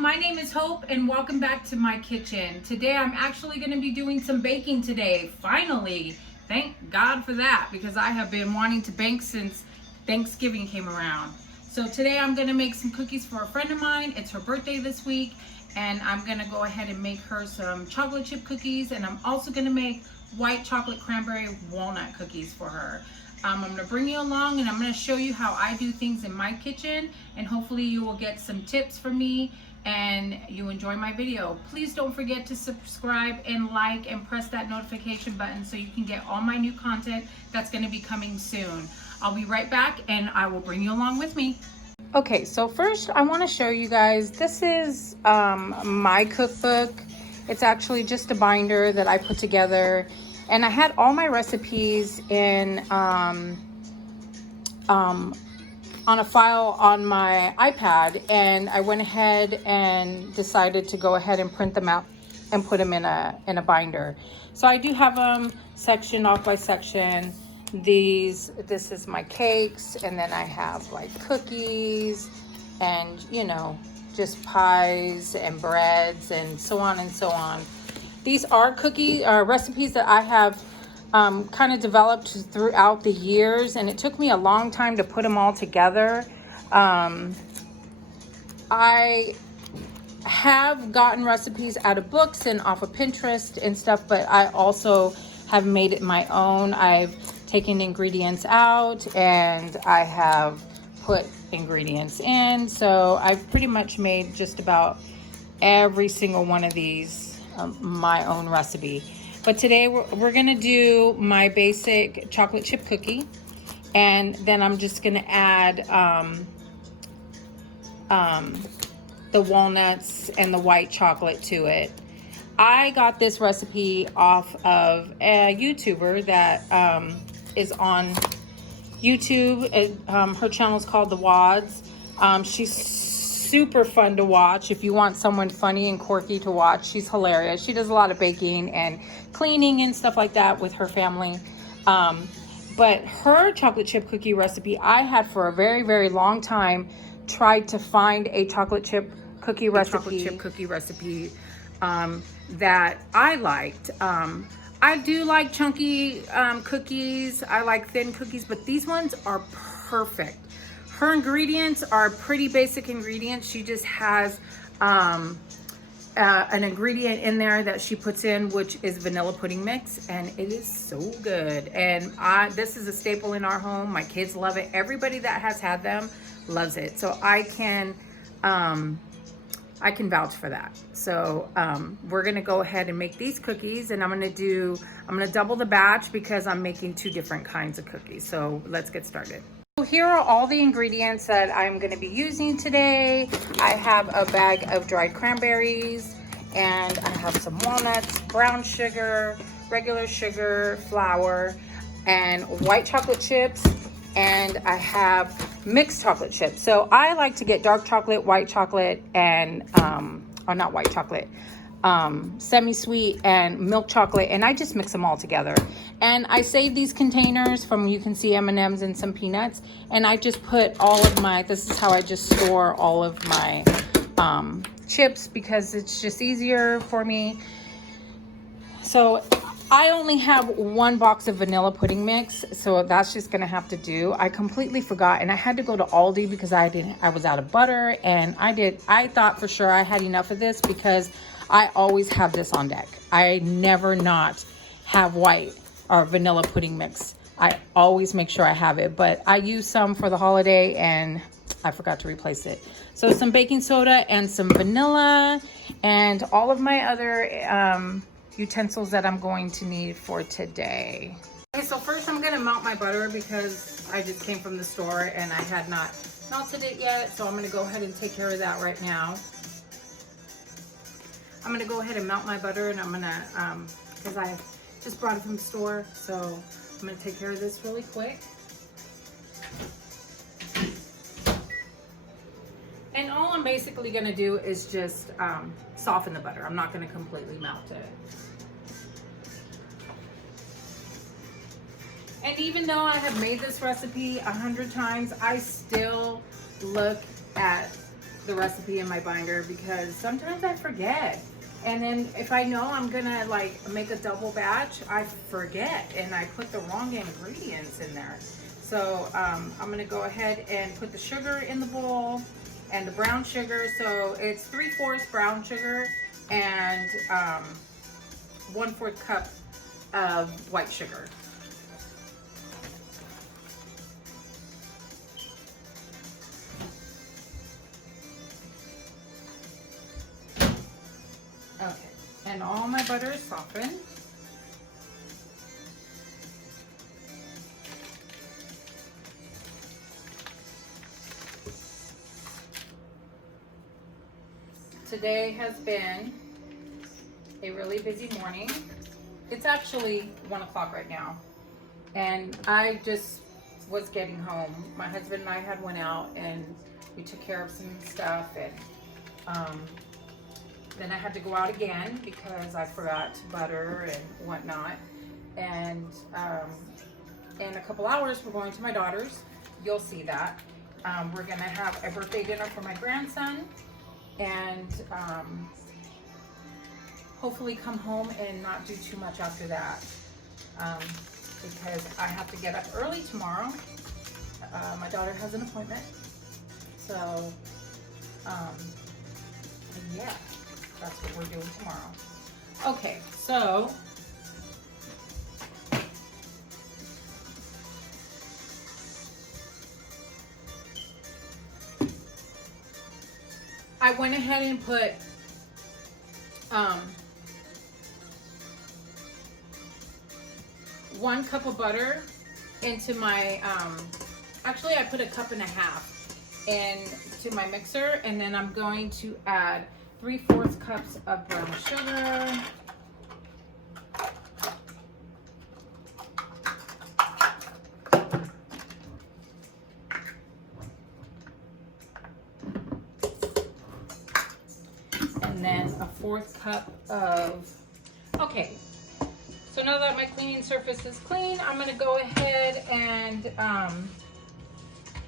my name is Hope and welcome back to my kitchen. Today I'm actually going to be doing some baking today. Finally, thank God for that, because I have been wanting to bake since Thanksgiving came around. So today I'm going to make some cookies for a friend of mine. It's her birthday this week and I'm going to go ahead and make her some chocolate chip cookies, and I'm also going to make white chocolate cranberry walnut cookies for her. I'm going to bring you along and I'm going to show you how I do things in my kitchen, and hopefully you will get some tips from me and you enjoy my video. Please don't forget to subscribe and like and press that notification button so you can get all my new content that's going to be coming soon. I'll be right back and I will bring you along with me. Okay, so first I want to show you guys, this is my cookbook. It's actually just a binder that I put together. And I had all my recipes in on a file on my iPad, and I went ahead and decided to go ahead and print them out and put them in a binder. So I do have them sectioned off by section. This is my cakes, and then I have like cookies and, you know, just pies and breads and so on and so on. These are recipes that I have kind of developed throughout the years, and it took me a long time to put them all together. I have gotten recipes out of books and off of Pinterest and stuff, but I also have made it my own. I've taken ingredients out and I have put ingredients in. So I've pretty much made just about every single one of these my own recipe. But today we're gonna do my basic chocolate chip cookie, and then I'm just gonna add the walnuts and the white chocolate to it. I got this recipe off of a YouTuber that is on YouTube. Her channel is called The Wads. She's super fun to watch. If you want someone funny and quirky to watch, she's hilarious. She does a lot of baking and cleaning and stuff like that with her family. But her chocolate chip cookie recipe, I had for a very, very long time tried to find a chocolate chip cookie recipe that I liked. I do like chunky cookies. I like thin cookies, but these ones are perfect. Her ingredients are pretty basic ingredients. She just has an ingredient in there that she puts in, which is vanilla pudding mix, and it is so good. And this is a staple in our home. My kids love it. Everybody that has had them loves it. So I can vouch for that. So we're gonna go ahead and make these cookies, and I'm gonna double the batch because I'm making two different kinds of cookies. So let's get started. So here are all the ingredients that I'm going to be using today. I have a bag of dried cranberries, and I have some walnuts, brown sugar, regular sugar, flour, and white chocolate chips, and I have mixed chocolate chips. So I like to get dark chocolate, white chocolate, and or not white chocolate, semi-sweet and milk chocolate, and I just mix them all together. And I save these containers from, you can see M&Ms and some peanuts, and I just put all of my, this is how I just store all of my chips, because it's just easier for me. So I only have one box of vanilla pudding mix, so that's just gonna have to do. I completely forgot, and I had to go to Aldi because I was out of butter, and I thought for sure I had enough of this because I always have this on deck. I never not have white or vanilla pudding mix. I always make sure I have it, but I used some for the holiday and I forgot to replace it. So some baking soda and some vanilla and all of my other utensils that I'm going to need for today. Okay, so first I'm gonna melt my butter because I just came from the store and I had not melted it yet. So I'm gonna go ahead and take care of that right now. I'm gonna go ahead and melt my butter, and I'm gonna, because I just brought it from the store, so I'm gonna take care of this really quick. And all I'm basically gonna do is just soften the butter. I'm not gonna completely melt it. And even though I have made this recipe 100 times, I still look at the recipe in my binder because sometimes I forget. And then if I know I'm gonna like make a double batch, I forget and I put the wrong ingredients in there. So I'm gonna go ahead and put the sugar in the bowl and the brown sugar. So it's 3/4 brown sugar and 1/4 cup of white sugar. Okay, and all my butter is softened. Today has been a really busy morning. It's actually 1 o'clock right now. And I just was getting home. My husband and I had went out and we took care of some stuff, and then I had to go out again because I forgot butter and whatnot. And in a couple hours, we're going to my daughter's. You'll see that. We're gonna have a birthday dinner for my grandson, and hopefully come home and not do too much after that, because I have to get up early tomorrow. My daughter has an appointment, so yeah, that's what we're doing tomorrow. Okay, so I went ahead and put 1 cup of butter into my, actually I put 1.5 cups into my mixer, and then I'm going to add 3/4 cups of brown sugar. And then 1/4 cup of, okay. So now that my cleaning surface is clean, I'm gonna go ahead and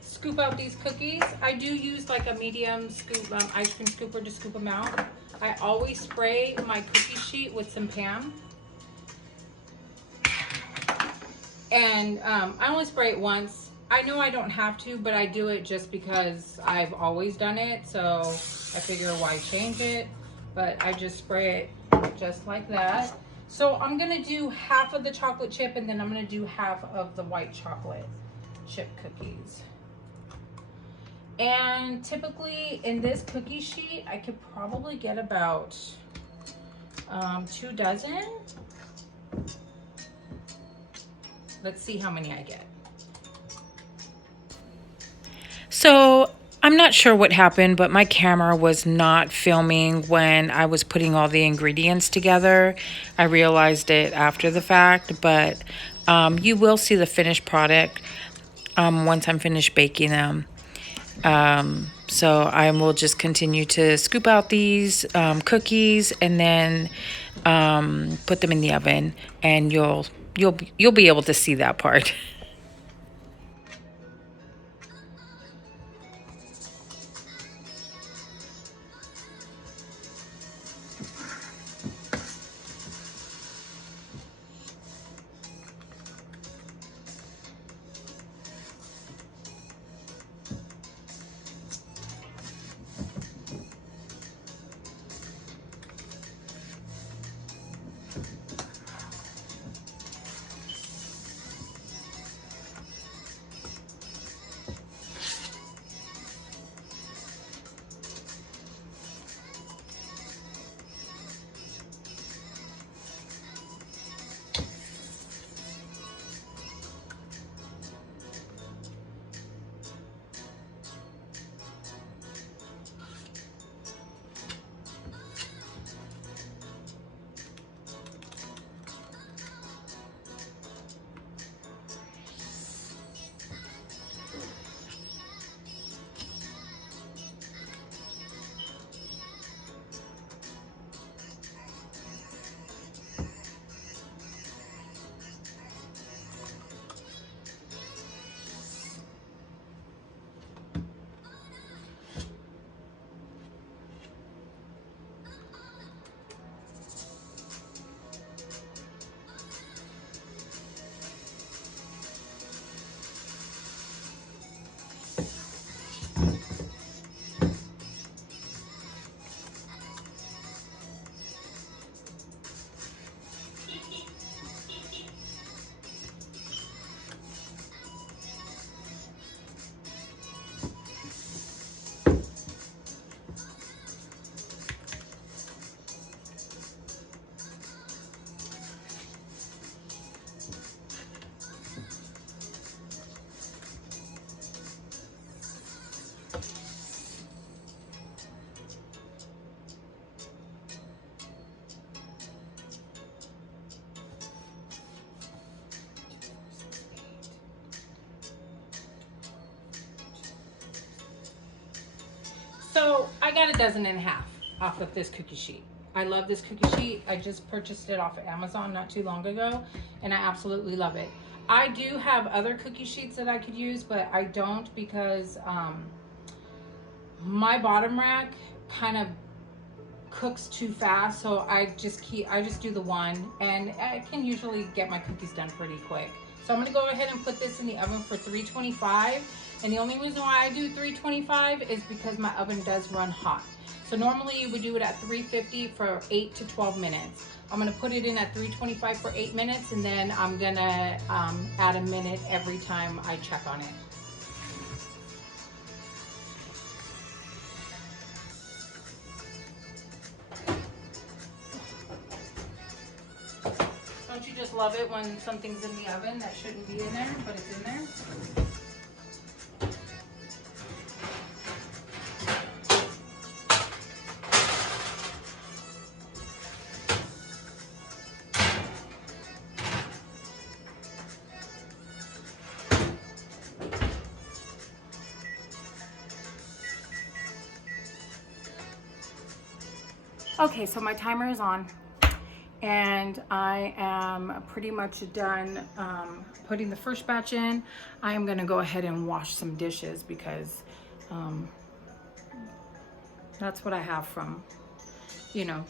scoop out these cookies. I do use like a medium scoop ice cream scooper to scoop them out. I always spray my cookie sheet with some Pam. And I only spray it once. I know I don't have to, but I do it just because I've always done it. So I figure why change it, but I just spray it just like that. So I'm gonna do half of the chocolate chip, and then I'm gonna do half of the white chocolate chip cookies. And typically in this cookie sheet, I could probably get about 2 dozen. Let's see how many I get. So I'm not sure what happened, but my camera was not filming when I was putting all the ingredients together. I realized it after the fact, but you will see the finished product once I'm finished baking them. So I will just continue to scoop out these cookies and then put them in the oven, and you'll be able to see that part. So I got 1.5 dozen off of this cookie sheet. I love this cookie sheet. I just purchased it off of Amazon not too long ago, and I absolutely love it. I do have other cookie sheets that I could use, but I don't because my bottom rack kind of cooks too fast, so I just do the one, and I can usually get my cookies done pretty quick. So I'm gonna go ahead and put this in the oven for 325, and the only reason why I do 325 is because my oven does run hot. So normally you would do it at 350 for 8 to 12 minutes. I'm gonna put it in at 325 for 8 minutes, and then I'm gonna add a minute every time I check on it. Don't you just love it when something's in the oven that shouldn't be in there, but it's in there? Okay, so my timer is on. And I am pretty much done putting the first batch in. I am gonna go ahead and wash some dishes because that's what I have from, you know,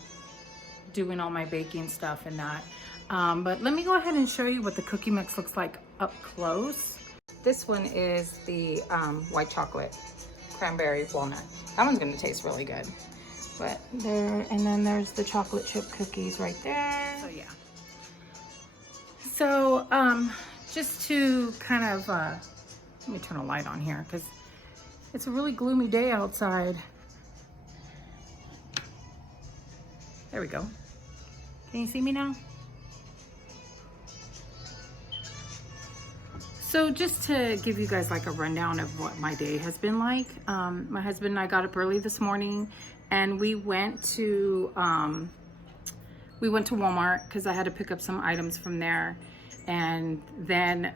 doing all my baking stuff and that. But let me go ahead and show you what the cookie mix looks like up close. This one is the white chocolate cranberry walnut. That one's gonna taste really good. But there, and then there's the chocolate chip cookies right there. So yeah. So just to kind of, let me turn a light on here because it's a really gloomy day outside. There we go. Can you see me now? So just to give you guys like a rundown of what my day has been like, my husband and I got up early this morning and we went to Walmart because I had to pick up some items from there, and then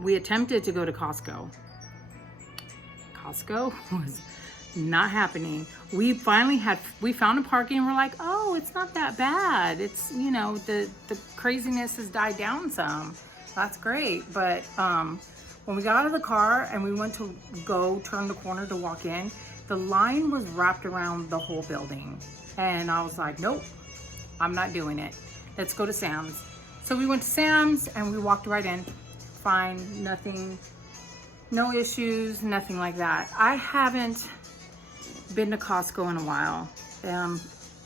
we attempted to go to Costco. Costco was not happening. We finally found a parking and we're like, oh, it's not that bad. It's, you know, the craziness has died down some. That's great. But when we got out of the car and we went to go turn the corner to walk in, the line was wrapped around the whole building. And I was like, nope, I'm not doing it. Let's go to Sam's. So we went to Sam's and we walked right in. Fine, nothing, no issues, nothing like that. I haven't been to Costco in a while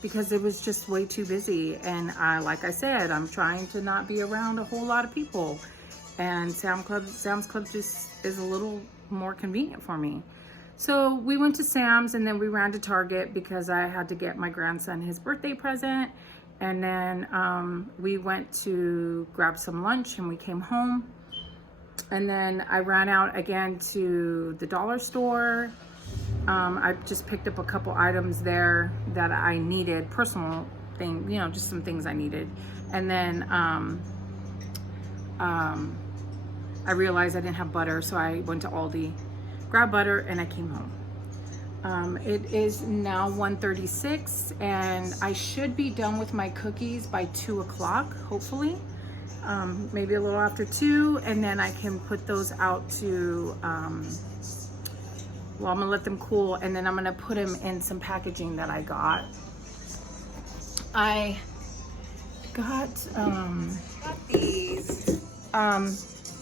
because it was just way too busy. And like I said, I'm trying to not be around a whole lot of people. And Sam's Club just is a little more convenient for me. So we went to Sam's and then we ran to Target because I had to get my grandson his birthday present. And then we went to grab some lunch and we came home. And then I ran out again to the dollar store. I just picked up a couple items there that I needed, personal thing, you know, just some things I needed. And then I realized I didn't have butter, so I went to Aldi, grabbed butter, and I came home. It is now 1:36 and I should be done with my cookies by 2 o'clock, hopefully. Maybe a little after 2, and then I can put those out to, well, I'm gonna let them cool, and then I'm gonna put them in some packaging that I got. I got these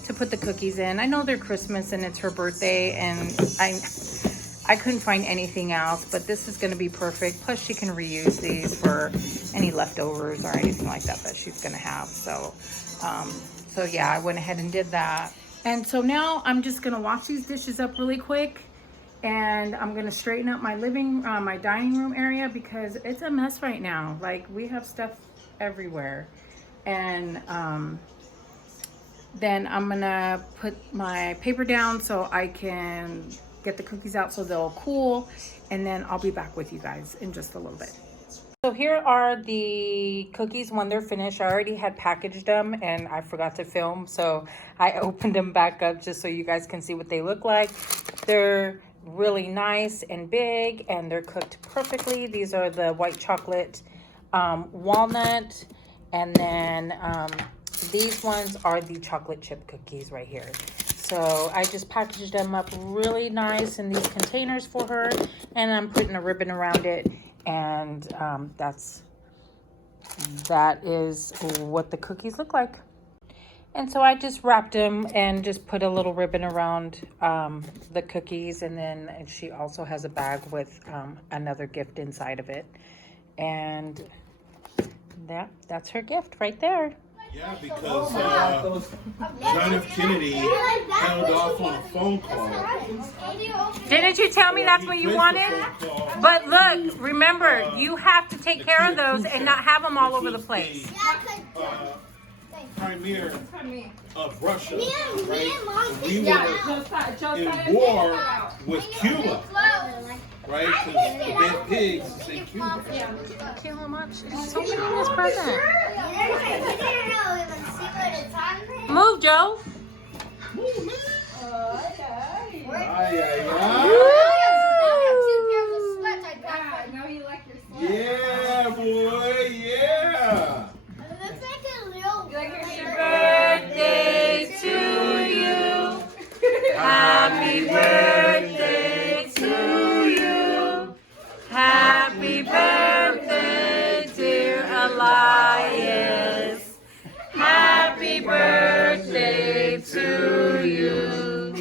to put the cookies in. I know they're Christmas and it's her birthday, and I couldn't find anything else, but this is gonna be perfect. Plus she can reuse these for any leftovers or anything like that she's gonna have. So yeah, I went ahead and did that. And so now I'm just gonna wash these dishes up really quick, and I'm gonna straighten up my my dining room area because it's a mess right now. Like, we have stuff everywhere. And then I'm gonna put my paper down so I can get the cookies out so they'll cool, and then I'll be back with you guys in just a little bit. So here are the cookies when they're finished. I already had packaged them and I forgot to film, so I opened them back up just so you guys can see what they look like. They're really nice and big, and they're cooked perfectly. These are the white chocolate walnut, and then these ones are the chocolate chip cookies right here. So I just packaged them up really nice in these containers for her, and I'm putting a ribbon around it, and that is what the cookies look like. And so I just wrapped them and just put a little ribbon around the cookies, and then she also has a bag with another gift inside of it, and that's her gift right there. Yeah, because John F. Kennedy held off on a phone call. Didn't you tell me that's what you wanted? But look, remember, you have to take care of those and not have them all over the place. Premier of Russia, right? We were in war with Cuba, right? Because the dead pigs is in Cuba. Thank you so much. It's so pretty, this present. Move, Joe. Yeah, boy, yeah. Birthday to you. Happy birthday to you. Happy birthday, dear Elias. Happy birthday to you.